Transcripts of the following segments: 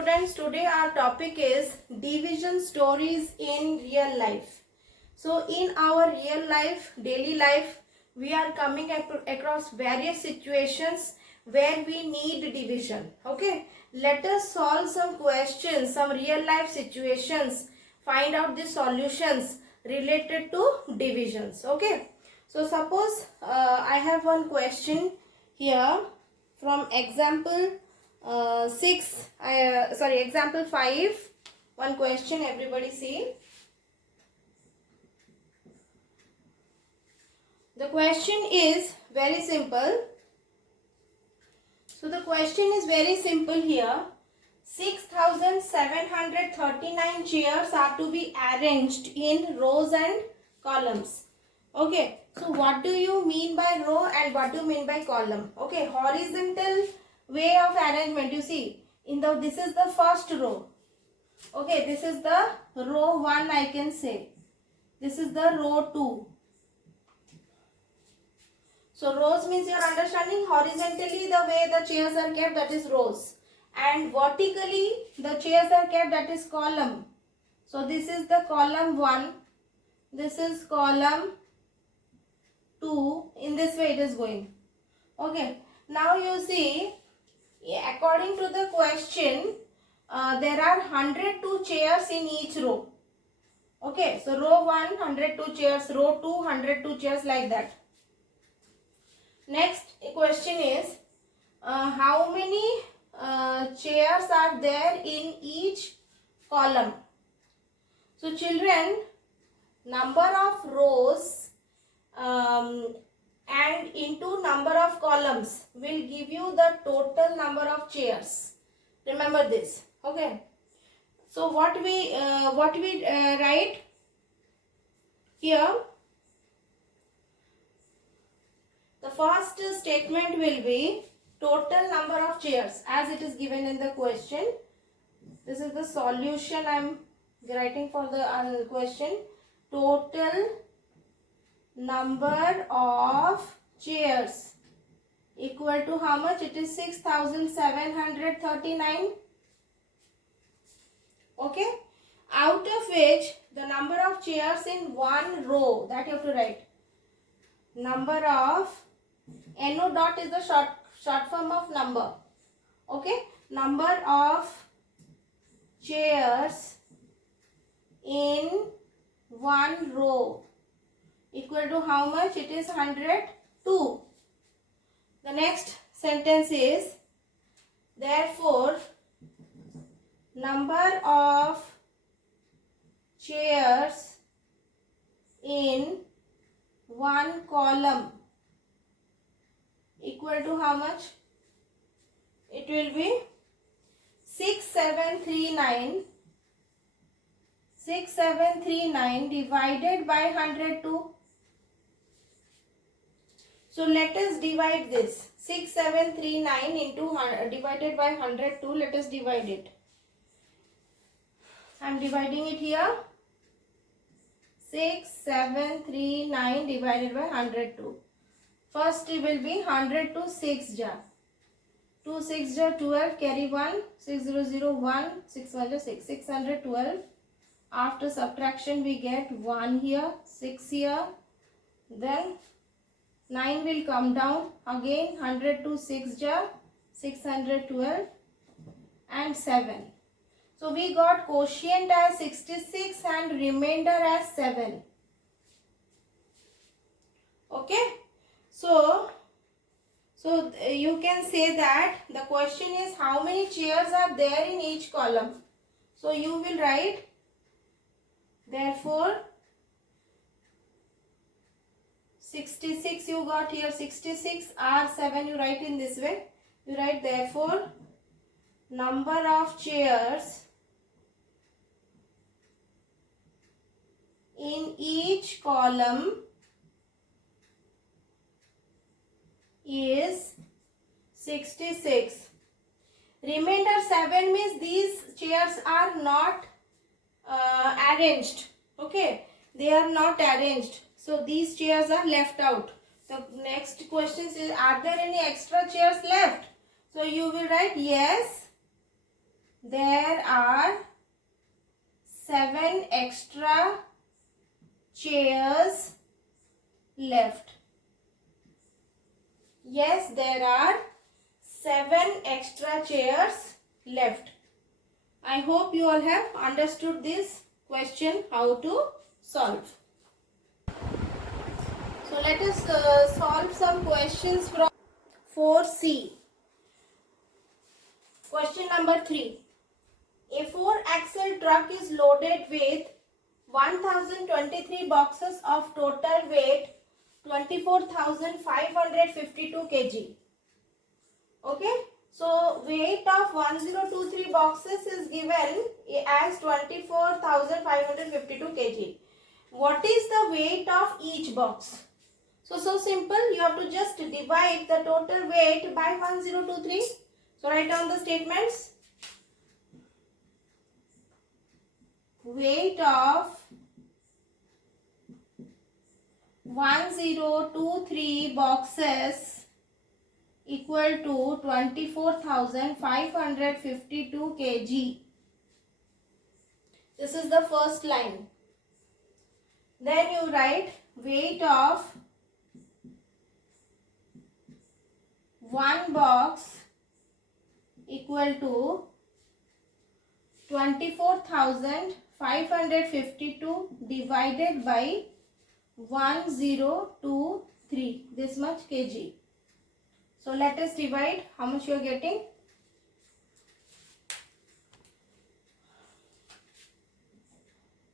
students, today our topic is division stories in real life. So in our real life, daily life, we are coming across various situations where we need division. Okay, let us solve some questions, some real life situations, find out the solutions related to divisions. Okay, so suppose I have one question here from example 6, example 5. One question, everybody see. The question is very simple. So the question is very simple here. 6,739 chairs are to be arranged in rows and columns. Okay, so what do you mean by row and what do you mean by column? Okay, horizontal way of arrangement, you see, this is the first row. Okay, this is the row 1, I can say. This is the row 2. So rows means you are understanding horizontally the way the chairs are kept, that is rows. And vertically the chairs are kept, that is column. So this is the column 1. This is column 2. In this way it is going. Okay. Now you see, according to the question, there are 102 chairs in each row. Okay. So row 1, 102 chairs. Row 2, 102 chairs, like that. Next question is, how many chairs are there in each column? So children, number of rows and into number of columns will give you the total number of chairs. Remember this. Okay. So what we write here? The first statement will be total number of chairs as it is given in the question. This is the solution I am writing for the question. Total number of chairs equal to how much? It is 6,739. Okay. Out of which the number of chairs in one row, that you have to write. Number of NO dot is the short form of number. Okay. Number of chairs in one row equal to how much? It is 102. The next sentence is, therefore, number of chairs in one column equal to how much? It will be 6739 divided by 102. So let us divide this. 6739 into divided by 102. Let us divide it. I am dividing it here. 6739 divided by 102. First it will be 100 to 6 jar. 2 6 jar 12, carry 1, 6001, 6 1 jar 6, 612. After subtraction we get 1 here, 6 here, then 9 will come down, again 100 to 6 jar, 612 and 7. So we got quotient as 66 and remainder as 7. Okay. So you can say that the question is how many chairs are there in each column. So you will write, therefore 66 you got here, 66 R7 you write in this way. You write therefore number of chairs in each column is 66. Remainder 7 means these chairs are not arranged. Okay, they are not arranged. So these chairs are left out. The next question is, are there any extra chairs left? So you will write yes, there are 7 extra chairs left. Yes, there are 7 extra chairs left. I hope you all have understood this question how to solve. So let us solve some questions from 4C. Question number 3. A 4-axle truck is loaded with 1023 boxes of total weight 24,552 kg. Okay. So weight of 1023 boxes is given as 24,552 kg. What is the weight of each box? So simple. You have to just divide the total weight by 1023. So write down the statements. Weight of 1023 boxes equal to 24,552 kg. This is the first line. Then you write weight of one box equal to 24,552 divided by 1023. This much kg. So let us divide. How much you are getting?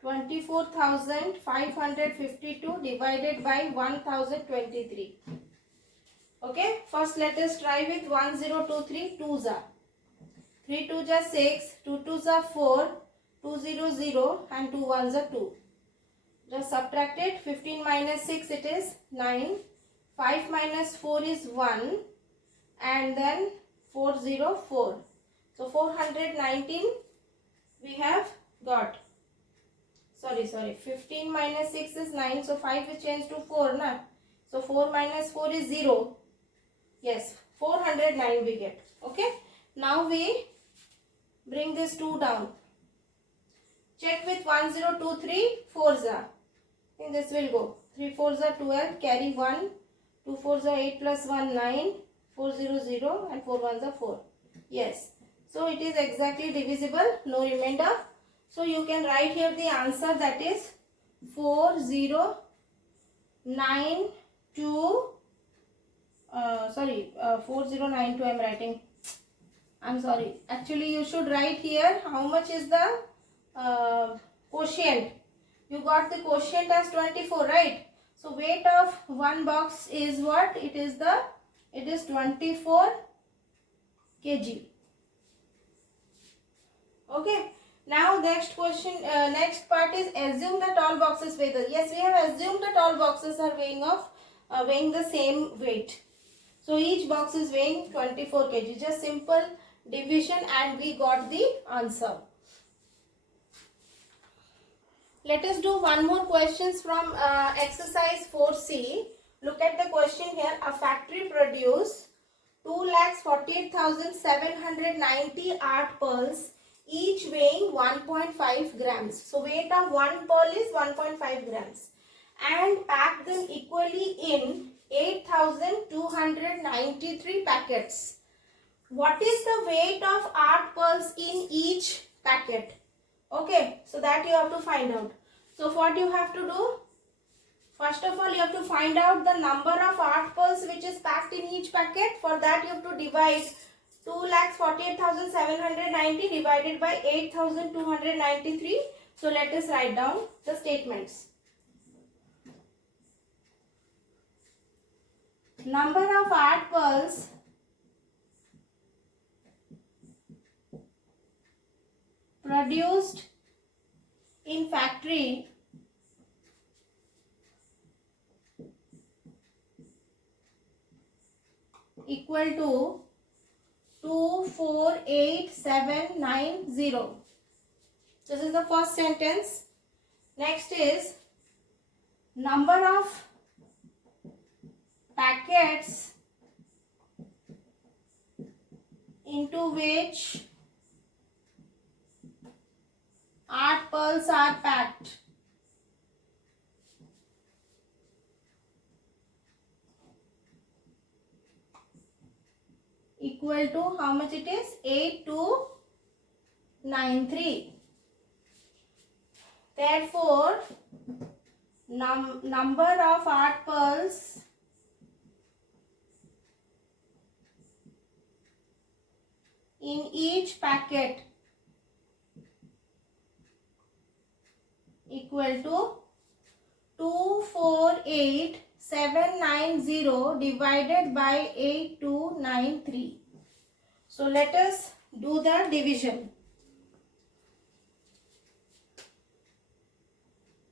24,552 divided by 1023. Okay. First let us try with 1023 2s are. 3 2s are 6, 2 2s are 4, 2 0 0 and 2 1s are 2. Just subtract it. 15 minus 6 it is 9. 5 minus 4 is 1 and then 404. So 419 we have got. Sorry. 15 minus 6 is 9. So 5 is changed to 4 na. So 4 minus 4 is 0. Yes, 409 we get. Okay. Now we bring this 2 down. Check with 1023 4s are. I think this will go. 3 4s are 12. Carry 1. 2 4s are 8 plus 1 9. 4 0 0 and 4 1s are 4. Yes. So it is exactly divisible. No remainder. So you can write here the answer, that is 4092. 4092 I am writing. I am sorry. Actually you should write here how much is the quotient. You got the quotient as 24, right? So weight of one box is what? It is 24 kg. Okay. Now next question, next part is assume that all boxes weigh the. Yes, we have assumed that all boxes are weighing the same weight. So each box is weighing 24 kg. Just simple division and we got the answer. Let us do one more questions from exercise 4C. Look at the question here. A factory produced 2,48,790 art pearls, each weighing 1.5 grams. So weight of one pearl is 1.5 grams. And packed them equally in 8,293 packets. What is the weight of art pearls in each packet? Okay, so that you have to find out. So what you have to do? First of all, you have to find out the number of art pearls which is packed in each packet. For that you have to divide 2,48,790 divided by 8,293. So let us write down the statements. Number of art pearls produced in factory equal to 248,790. This is the first sentence. Next is number of packets into which 8 pearls are packed. Equal to how much it is? 8293. Therefore, number of 8 pearls in each packet equal to 248790 divided by 8293. So let us do the division.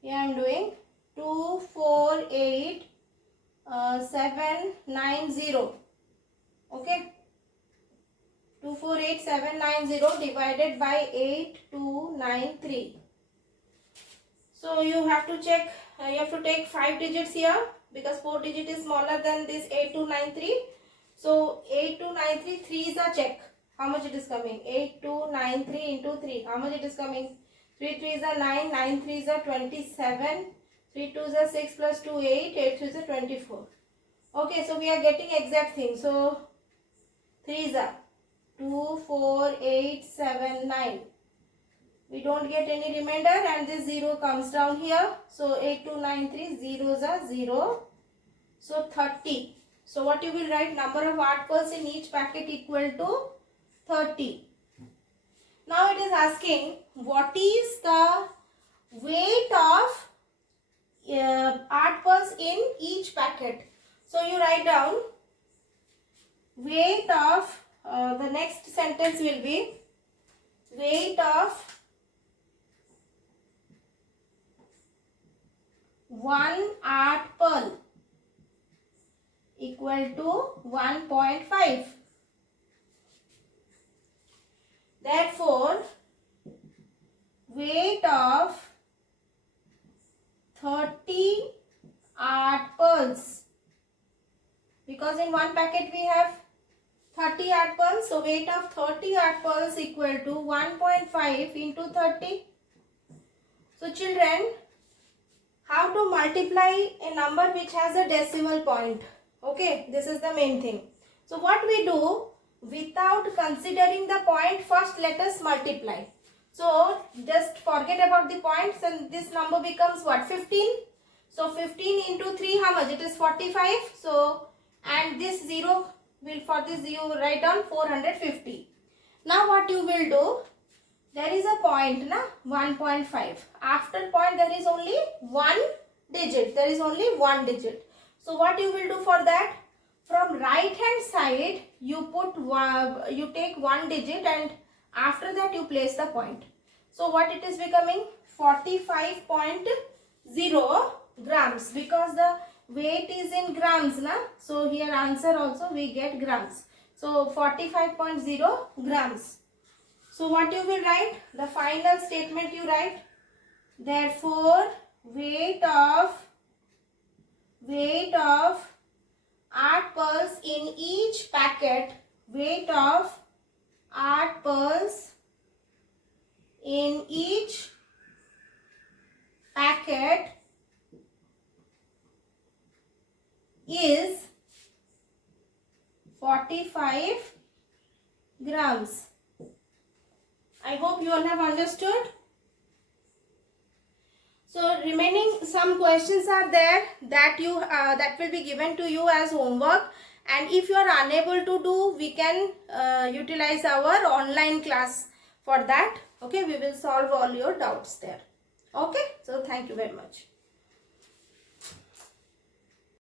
Here I am doing 248790. Okay. 248790 divided by 8293. So you have to check, you have to take 5 digits here because 4 digit is smaller than this 8293. So 8293, 3 is a check. How much it is coming? 8293 into 3. How much it is coming? 3 3 is a 9, 9 3 is a 27, 3 2 is a 6 plus 2 8, 8 3 is a 24. Okay, so we are getting exact thing. So 3 is a 24879. We don't get any remainder and this 0 comes down here. So 8293, 0 is a 0. So 30. So what you will write? Number of 8 pearls in each packet equal to 30. Now it is asking what is the weight of 8 pearls in each packet. So you write down weight of, the next sentence will be weight of 1 8 pearl equal to 1.5. Therefore, weight of 30 8 pearls, because in one packet we have 30 8 pearls, so weight of 30 8 pearls equal to 1.5 into 30. So children, how to multiply a number which has a decimal point? Okay, this is the main thing. So what we do, without considering the point, first let us multiply. So just forget about the points and this number becomes what? 15. So 15 into 3, how much? It is 45. So, and this 0 will, for this you write down 450. Now what you will do, there is a point, na, 1.5. After point there is only one digit. There is only one digit. So what you will do for that? From right hand side you put you take one digit and after that you place the point. So what it is becoming? 45.0 grams, because the weight is in grams, na. So here answer also we get grams. So 45.0 grams. So what you will write? The final statement you write. Therefore, weight of 8 pearls in each packet, weight of 8 pearls in each packet is 45 grams. I hope you all have understood. So remaining some questions are there that you that will be given to you as homework, and if you are unable to do, we can utilize our online class for that. Okay, we will solve all your doubts there. Okay, so thank you very much.